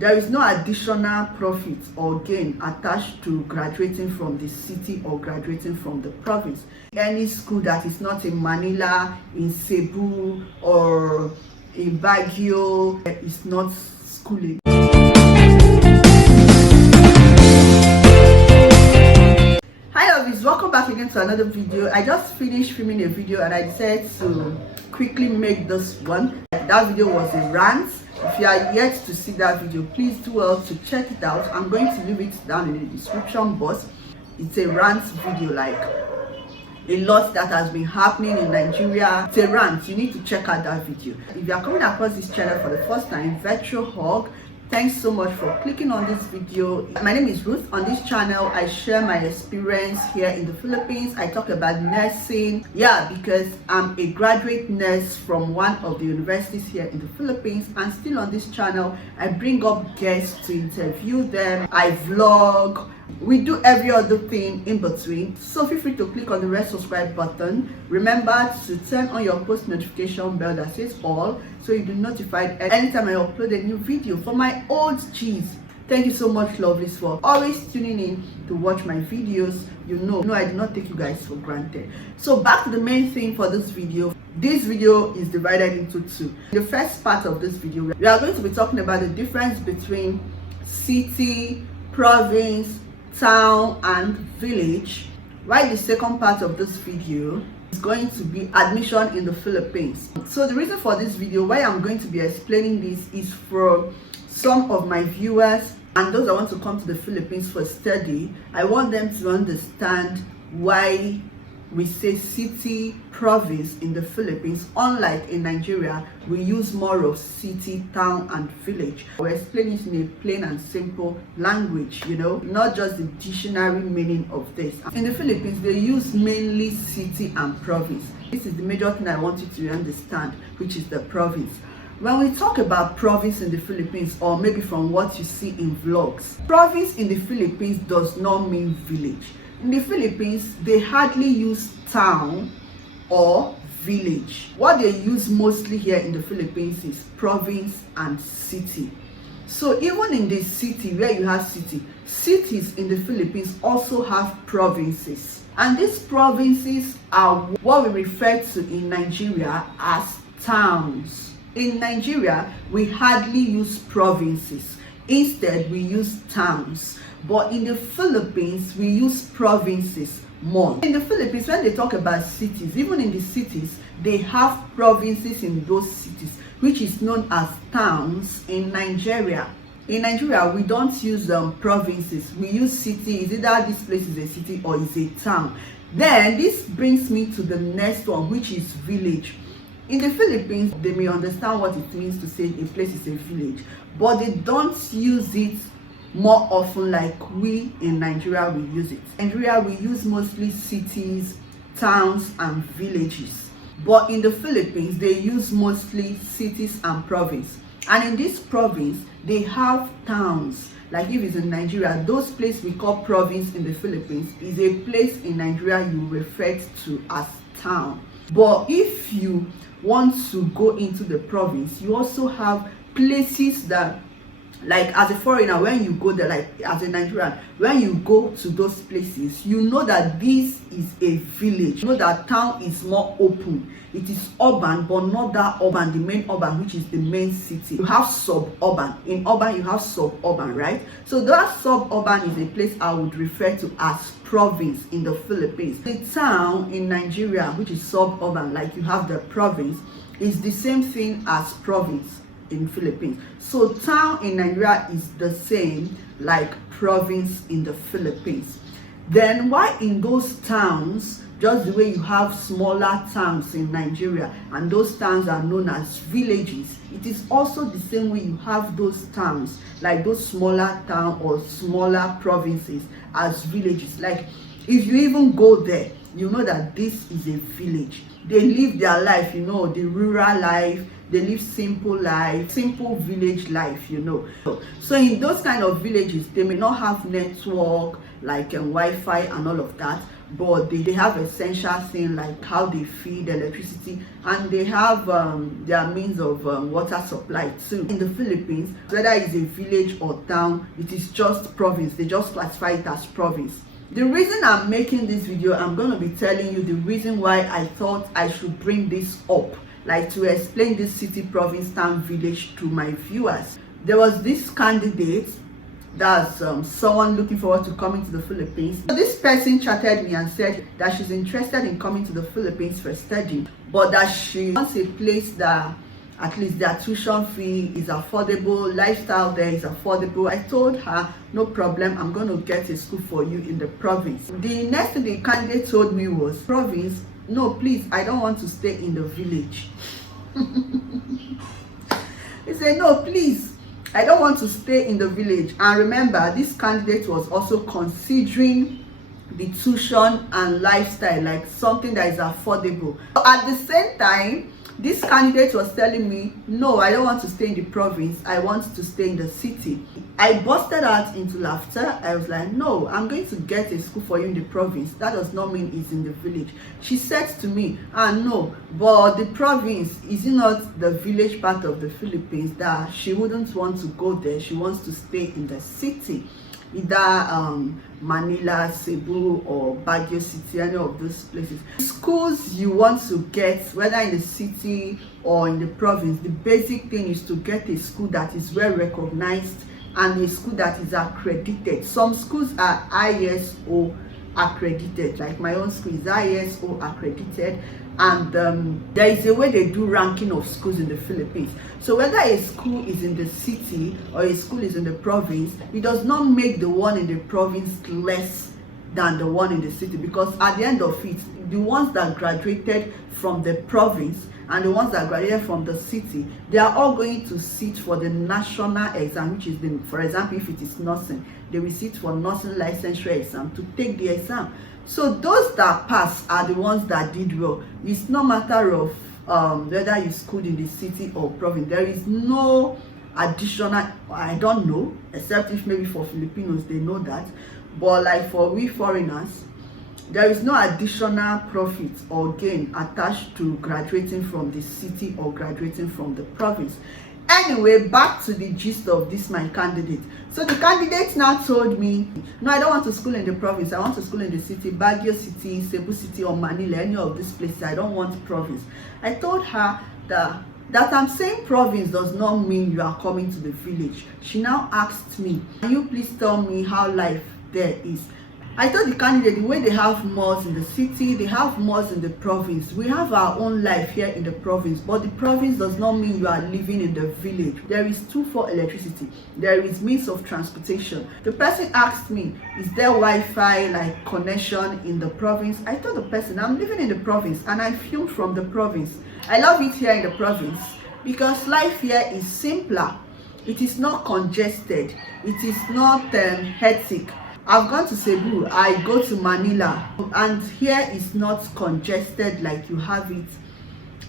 There is no additional profit or gain attached to graduating from the city or graduating from the province. Any school that is not in Manila, in Cebu, or in Baguio is not schooling. Hi lovies, welcome back again to another video. I just finished filming a video and I decided to quickly make this one. That video was a rant. If you are yet to see that video, please do well to check it out. I'm going to leave it down in the description box. It's a rant video, like a lot that has been happening in Nigeria. It's a rant. You need to check out that video. If you are coming across this channel for the first time, virtual hug. Thanks so much for clicking on this video. My name is Ruth. On this channel, I share my experience here in the Philippines. I talk about nursing. Yeah, because I'm a graduate nurse from one of the universities here in the Philippines. And still on this channel, I bring up guests to interview them. I vlog. We do every other thing in between. So feel free to click on the red subscribe button. Remember to turn on your post notification bell that says all, so you'll be notified anytime I upload a new video. For my old cheese, thank you so much lovelies for always tuning in to watch my videos. You know I do not take you guys for granted. So back to the main thing for this video. This video is divided into two. The first part of this video, we are going to be talking about the difference between city, province, town and village, while the second part of this video is going to be admission in the Philippines. So the reason for this video, why I'm going to be explaining this, is for some of my viewers and those that want to come to the Philippines for study. I want them to understand why we say city, province in the Philippines. Unlike in Nigeria, we use more of city, town and village. We explain it in a plain and simple language, not just the dictionary meaning of this. In the Philippines, they use mainly city and province. This is the major thing I want you to understand, which is the province. When we talk about province in the Philippines, or maybe from what you see in vlogs, province in the Philippines does not mean village. In the Philippines, they hardly use town or village. What they use mostly here in the Philippines is province and city. So even in the city, where you have cities in the Philippines also have provinces. And these provinces are what we refer to in Nigeria as towns. In Nigeria, we hardly use provinces. Instead, we use towns. But in the Philippines, we use provinces more. In the Philippines, when they talk about cities, even in the cities, they have provinces in those cities, which is known as towns in Nigeria. In Nigeria, we don't use provinces. We use cities. Either this place is a city or is a town. Then this brings me to the next one, which is village. In the Philippines, they may understand what it means to say a place is a village, but they don't use it more often like we in Nigeria we use it. In Nigeria, we use mostly cities, towns and villages. But in the Philippines, they use mostly cities and province. And in this province, they have towns. Like if it's in Nigeria, those places we call province in the Philippines is a place in Nigeria you refer to as town. But if you want to go into the province, you also have places that, like as a foreigner, when you go there, like as a Nigerian, when you go to those places, you know that this is a village. You know that town is more open. It is urban, but not that urban, the main urban, which is the main city. You have suburban. In urban, you have suburban, right? So that suburban is a place I would refer to as province in the Philippines. The town in Nigeria, which is suburban, like you have the province, is the same thing as province in Philippines. So town in Nigeria is the same like province in the Philippines. Then why in those towns, just the way you have smaller towns in Nigeria and those towns are known as villages, it is also the same way you have those towns, like those smaller towns or smaller provinces, as villages. Like if you even go there, you know that this is a village. They live their life, the rural life. They live simple life, simple village life, So in those kind of villages, they may not have network like Wi-Fi and all of that, but they have essential things like how they feed, electricity, and they have their means of water supply too. In the Philippines, whether it's a village or town, it is just province. They just classify it as province. The reason I'm making this video, I'm going to be telling you the reason why I thought I should bring this up, like to explain this city, province, town, village to my viewers. There was this candidate that's someone looking forward to coming to the Philippines. So this person chatted me and said that she's interested in coming to the Philippines for study, but that she wants a place that at least their tuition fee is affordable, lifestyle there is affordable. I told her, no problem, I'm going to get a school for you in the province. The next thing the candidate told me was, province? No, please, I don't want to stay in the village. He said, no, please, I don't want to stay in the village. And remember, this candidate was also considering the tuition and lifestyle, like something that is affordable. At the same time, this candidate was telling me, no, I don't want to stay in the province, I want to stay in the city. I busted out into laughter. I was like, no, I'm going to get a school for you in the province. That does not mean it's in the village. She said to me, no, but the province, is it not the village part of the Philippines, that she wouldn't want to go there, she wants to stay in the city. Either Manila, Cebu, or Baguio City, any of those places. Schools you want to get, whether in the city or in the province, the basic thing is to get a school that is well recognized and a school that is accredited. Some schools are ISO accredited, like my own school is ISO accredited, and there is a way they do ranking of schools in the Philippines. So whether a school is in the city or a school is in the province, it does not make the one in the province less than the one in the city, because at the end of it, the ones that graduated from the province and the ones that graduated from the city, they are all going to sit for the national exam, which is the, for example, if it is nursing, they will sit for nursing licensure exam to take the exam. So those that pass are the ones that did well. It's no matter of whether you schooled in the city or province. There is no additional, I don't know, except if maybe for Filipinos they know that, but like for we foreigners, there is no additional profit or gain attached to graduating from the city or graduating from the province. Anyway, back to the gist of this my candidate. So the candidate now told me, no, I don't want to school in the province, I want to school in the city, Baguio City, Cebu City, or Manila, any of these places. I don't want province. I told her that I'm saying province does not mean you are coming to the village. She now asked me, can you please tell me how life there is? I told the candidate, the way they have malls in the city, they have malls in the province. We have our own life here in the province, but the province does not mean you are living in the village. There is for electricity. There is means of transportation. The person asked me, is there Wi-Fi like connection in the province? I told the person, I'm living in the province and I film from the province. I love it here in the province because life here is simpler. It is not congested. It is not hectic. I've gone to Cebu, I go to Manila, and here is not congested like you have it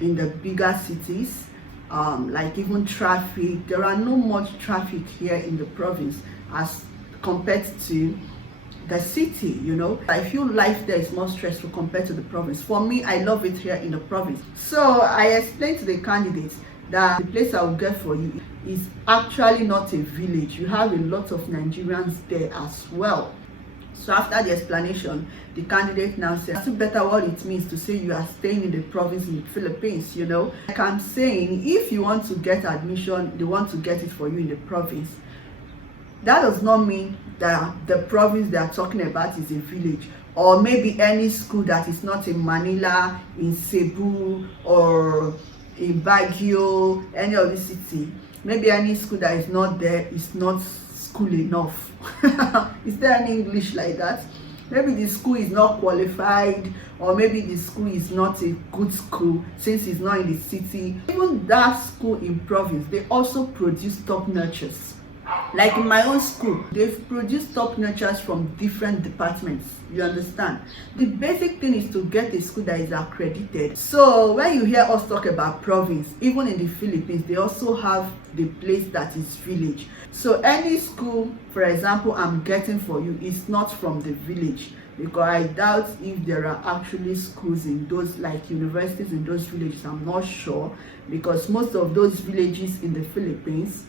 in the bigger cities. Like even traffic, there are no much traffic here in the province as compared to the city, you know. I feel life there is more stressful compared to the province. For me, I love it here in the province. So I explained to the candidates that the place I will get for you is actually not a village. You have a lot of Nigerians there as well. So after the explanation, the candidate now said, it's better what it means to say you are staying in the province in the Philippines, you know. Like I'm saying, if you want to get admission, they want to get it for you in the province. That does not mean that the province they are talking about is a village, or maybe any school that is not in Manila, in Cebu, or in Baguio, any of the city. Maybe any school that is not there is not school enough. Is there any English like that? Maybe the school is not qualified, or maybe the school is not a good school since it's not in the city. Even that school in province, they also produce top nurtures. Like in my own school, they've produced top nurtures from different departments. You understand? The basic thing is to get a school that is accredited. So when you hear us talk about province, even in the Philippines, they also have the place that is village. So any school, for example, I'm getting for you is not from the village. because I doubt if there are actually schools in those, like universities in those villages. I'm not sure, because most of those villages in the Philippines,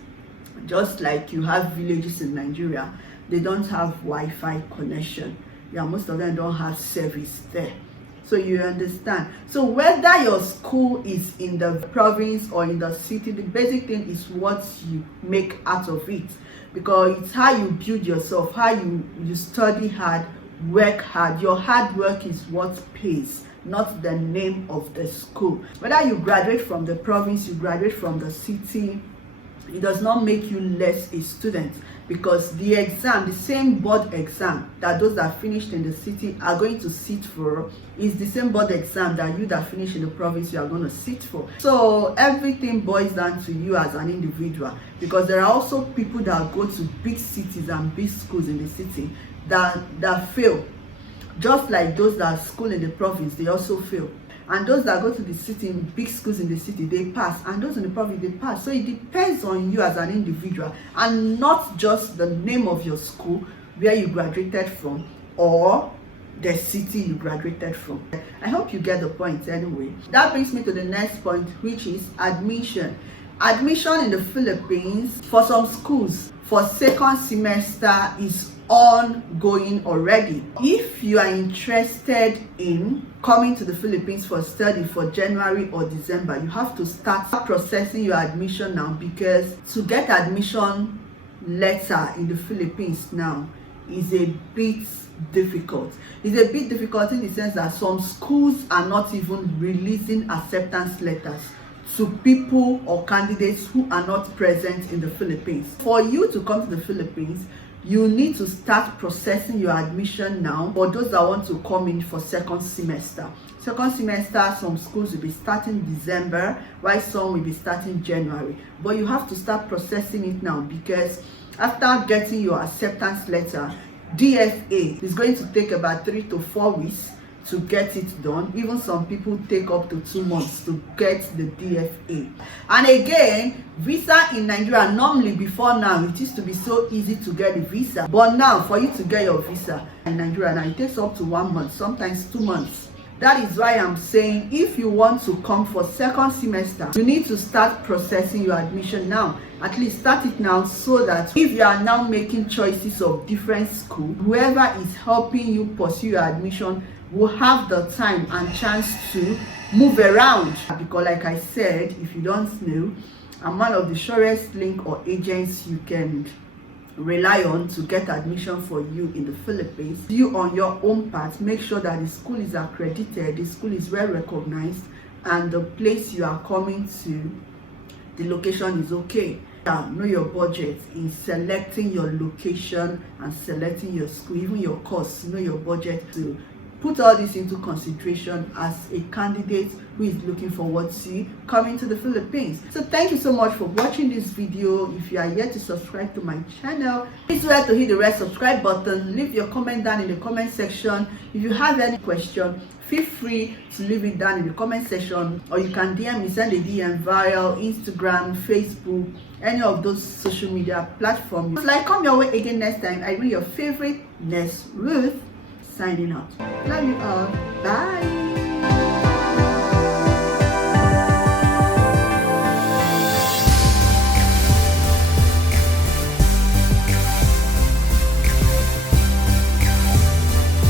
just like you have villages in Nigeria, they don't have Wi-Fi connection. Yeah, most of them don't have service there. So you understand. So whether your school is in the province or in the city, the basic thing is what you make out of it, because it's how you build yourself, how you study hard, work hard. Your hard work is what pays, not the name of the school. Whether you graduate from the province, you graduate from the city, it does not make you less a student, because the exam, the same board exam that those that finished in the city are going to sit for, is the same board exam that you that finish in the province you are going to sit for. So everything boils down to you as an individual, because there are also people that go to big cities and big schools in the city that fail, just like those that school in the province, they also fail. And those that go to the city, in big schools in the city, they pass, and those in the province, they pass. So it depends on you as an individual, and not just the name of your school, where you graduated from, or the city you graduated from. I hope you get the point anyway. That brings me to the next point, which is admission. Admission in the Philippines for some schools for second semester is ongoing already. If you are interested in coming to the Philippines for study for January or December, you have to start processing your admission now, because to get admission letter in the Philippines now is a bit difficult. It's a bit difficult in the sense that some schools are not even releasing acceptance letters to people or candidates who are not present in the Philippines. For you to come to the Philippines, you need to start processing your admission now for those that want to come in for second semester. Second semester, some schools will be starting December, while some will be starting January. But you have to start processing it now, because after getting your acceptance letter, DFA is going to take about 3 to 4 weeks to get it done. Even some people take up to 2 months to get the DFA. And again, visa in Nigeria, normally before now, it used to be so easy to get a visa. But now, for you to get your visa in Nigeria, now it takes up to 1 month, sometimes 2 months. That is why I'm saying, if you want to come for second semester, you need to start processing your admission now. At least start it now, so that if you are now making choices of different schools, whoever is helping you pursue your admission will have the time and chance to move around. Because like I said, if you don't know, I'm one of the surest link or agents you can rely on to get admission for you in the Philippines. You on your own part, make sure that the school is accredited, the school is well recognized, and the place you are coming to, the location is okay. Know your budget in selecting your location and selecting your school, even your course. Know your budget to put all this into consideration as a candidate who is looking forward to coming to the Philippines. So thank you so much for watching this video. If you are yet to subscribe to my channel, please remember to hit the red subscribe button. Leave your comment down in the comment section. If you have any question, feel free to leave it down in the comment section, or you can DM me, send a DM via Instagram, Facebook, any of those social media platforms. So I come your way again next time. I bring your favorite Ness Ruth, signing out. Love you all. Bye.